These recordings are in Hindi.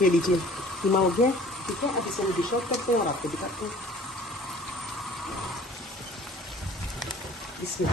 ये लीजिए कीमा हो गया, ठीक है। अब इसे हम डिश आउट करते हैं और आपको दिखाते हैं। इसमें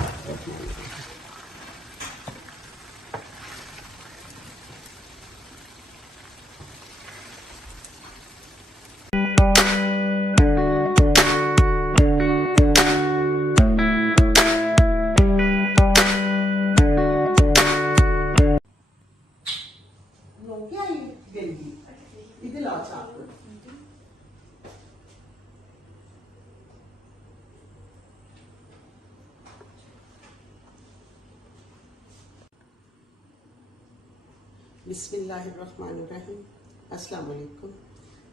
बिस्मिल्लाहिर्रहमानिर्रहीम। अस्सलाम वालेकुम।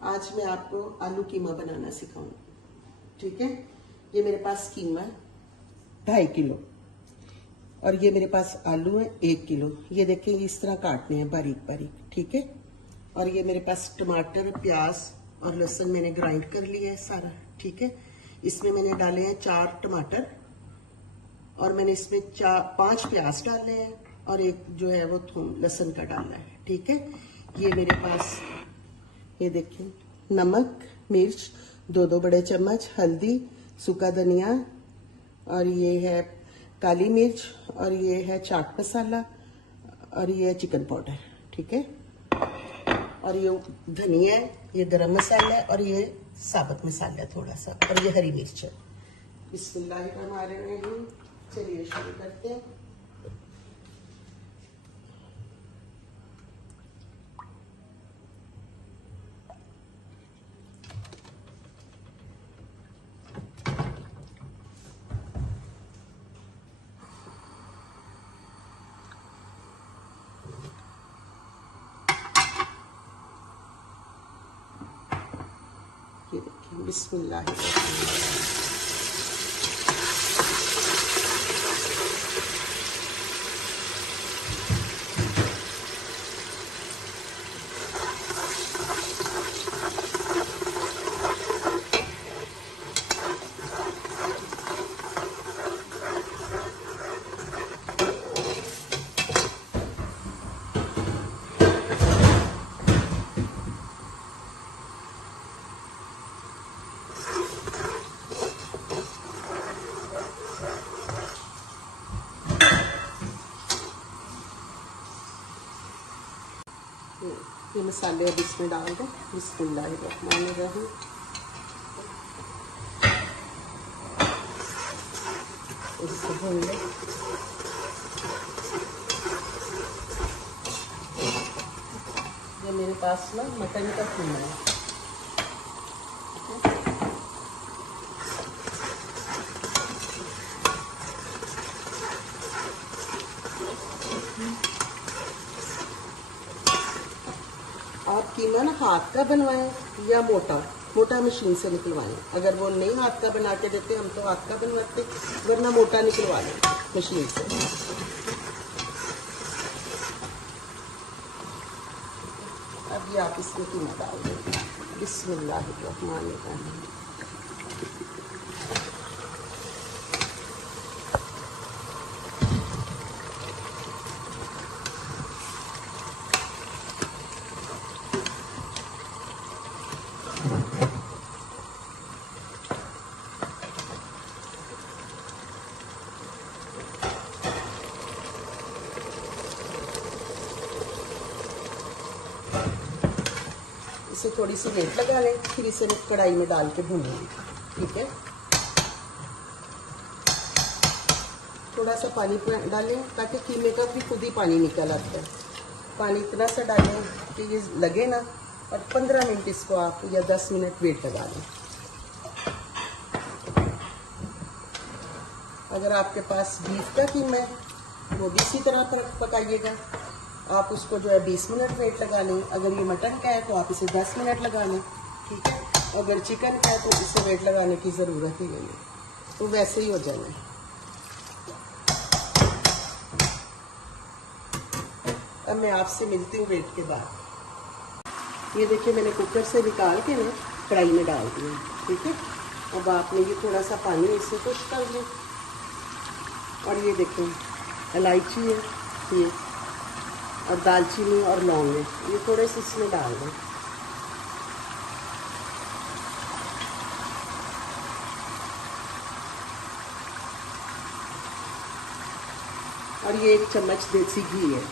आज मैं आपको आलू कीमा बनाना सिखाऊंगी, ठीक है। ये मेरे पास कीमा है 2.5 किलो और ये मेरे पास आलू है 1 किलो। ये देखिए इस तरह काटने हैं बारीक बारीक, ठीक है। और ये मेरे पास टमाटर, प्याज और लहसुन मैंने ग्राइंड कर लिया है सारा, ठीक है। इसमें मैंने डाले हैं 4 टमाटर और मैंने इसमें 5 प्याज डाले हैं और एक जो है वो थूम लहसुन का डालना है, ठीक है। ये मेरे पास ये देखिए नमक, मिर्च 2 बड़े चम्मच, हल्दी, सूखा धनिया और ये है काली मिर्च और ये है चाट मसाला और ये है चिकन पाउडर, ठीक है। और ये धनिया है, ये गरम मसाला है और ये साबुत मसाला है थोड़ा सा, और ये हरी मिर्च है। बिस्मिल्लाहिर्रहमानिर्रहीम। चलिए शुरू करते हैं। ये देखिए बिस्मिल्लाहिर्रहमानिर्रहीम। ये मसाले अब इसमें डाल दें। बिस्मिल्लाहिर्रहमानिर्रहीम। इसको भून लें। ये मेरे पास ना मटन का कीमा है, आप कीमा ना हाथ का बनवाएं या मोटा मशीन से निकलवाएं। अगर वो नहीं हाथ का बना के देते, हम तो हाथ का बनवाते, वरना मोटा निकलवा लें मशीन से। अब ये आप इसमें कीमा डाल दें। बिस्मिल्लाहिर्रहमानिर्रहीम। इसे थोड़ी सी लेट लगा लें, फिर इसे कढ़ाई में डाल के भूनेंगे, ठीक है। थोड़ा सा पानी डालें ताकि कीमे का भी खुद ही पानी निकल आता है। पानी इतना सा डालें कि ये लगे ना, और 15 मिनट इसको आप या 10 मिनट वेट लगा लें। अगर आपके पास बीफ का कीमा है वो भी इसी तरह पकाइएगा। आप उसको जो है 20 मिनट वेट लगा लें। अगर ये मटन का है तो आप इसे 10 मिनट लगा लें, ठीक है। अगर चिकन का है तो इसे वेट लगाने की ज़रूरत ही नहीं है, तो वैसे ही हो जाना है। अब मैं आपसे मिलती हूँ वेट के बाद। ये देखिए मैंने कुकर से निकाल के ना कढ़ाई में डाल दिया, ठीक है। अब आपने ये थोड़ा सा पानी इससे खुश कर लें। और ये देखें इलायची है ये, और दालचीनी और लौंग है, ये थोड़े से इसमें डाल दें, और ये 1 चम्मच देसी घी है।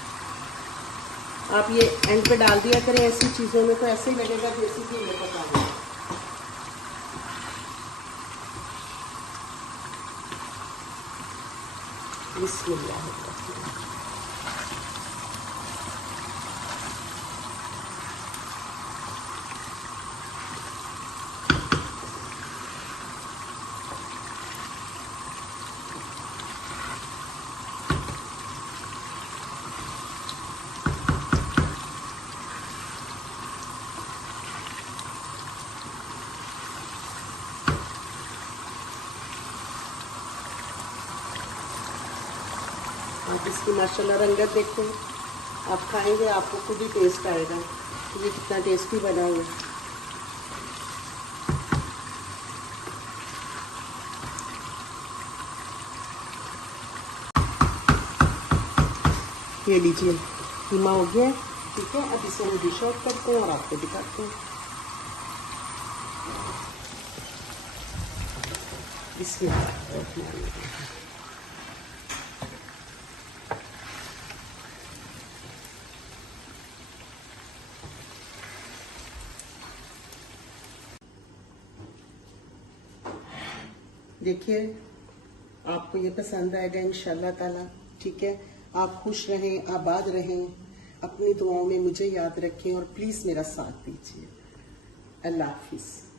आप ये एंड पे डाल दिया करें ऐसी चीज़ों में, तो ऐसे ही लगेगा देसी घी में पका है। बिस्मिल्लाह। आप इसकी माशाल्लाह रंगत देखो, आप खाएंगे आपको खुद ही टेस्ट आएगा कि ये कितना टेस्टी बना है। ये लीजिए, कीमा हो गया। ठीक है, अब इसे हम डिश आउट करते हैं और आपको दिखाते हैं। बिस्मिल्लाह। देखिए, आपको ये पसंद आएगा इंशाल्लाह ताला। ठीक है, आप खुश रहें, आबाद रहें, अपनी दुआओं में मुझे याद रखें और प्लीज़ मेरा साथ दीजिए। अल्लाह हाफिज़।